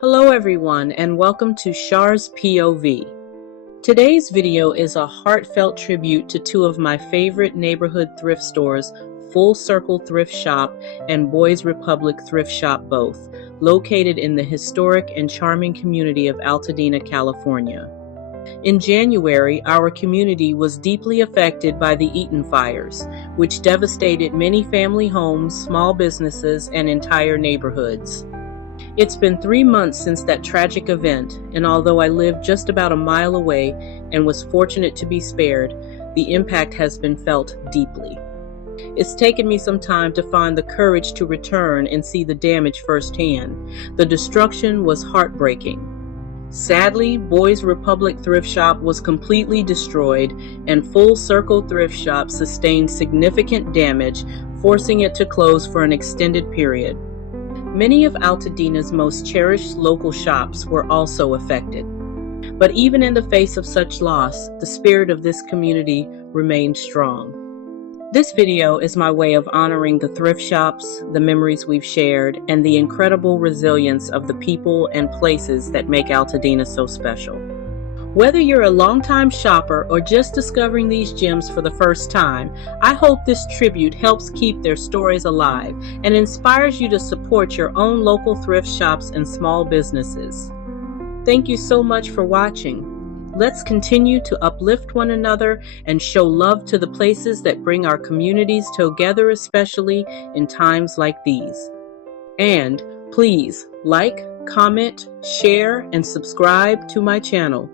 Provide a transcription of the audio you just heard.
Hello everyone and welcome to Shar's P.O.V. Today's video is a heartfelt tribute to two of my favorite neighborhood thrift stores, Full Circle Thrift Shop and Boys Republic Thrift Shop both, located in the historic and charming community of Altadena, California. In January, our community was deeply affected by the Eaton Fires, which devastated many family homes, small businesses, and entire neighborhoods. It's been 3 months since that tragic event, and although I live just about a mile away and was fortunate to be spared, the impact has been felt deeply. It's taken me some time to find the courage to return and see the damage firsthand. The destruction was heartbreaking. Sadly, Boys Republic Thrift Shop was completely destroyed, and Full Circle Thrift Shop sustained significant damage, forcing it to close for an extended period. Many of Altadena's most cherished local shops were also affected. But even in the face of such loss, the spirit of this community remained strong. This video is my way of honoring the thrift shops, the memories we've shared, and the incredible resilience of the people and places that make Altadena so special. Whether you're a longtime shopper or just discovering these gems for the first time, I hope this tribute helps keep their stories alive and inspires you to support your own local thrift shops and small businesses. Thank you so much for watching. Let's continue to uplift one another and show love to the places that bring our communities together, especially in times like these. And please like, comment, share, and subscribe to my channel.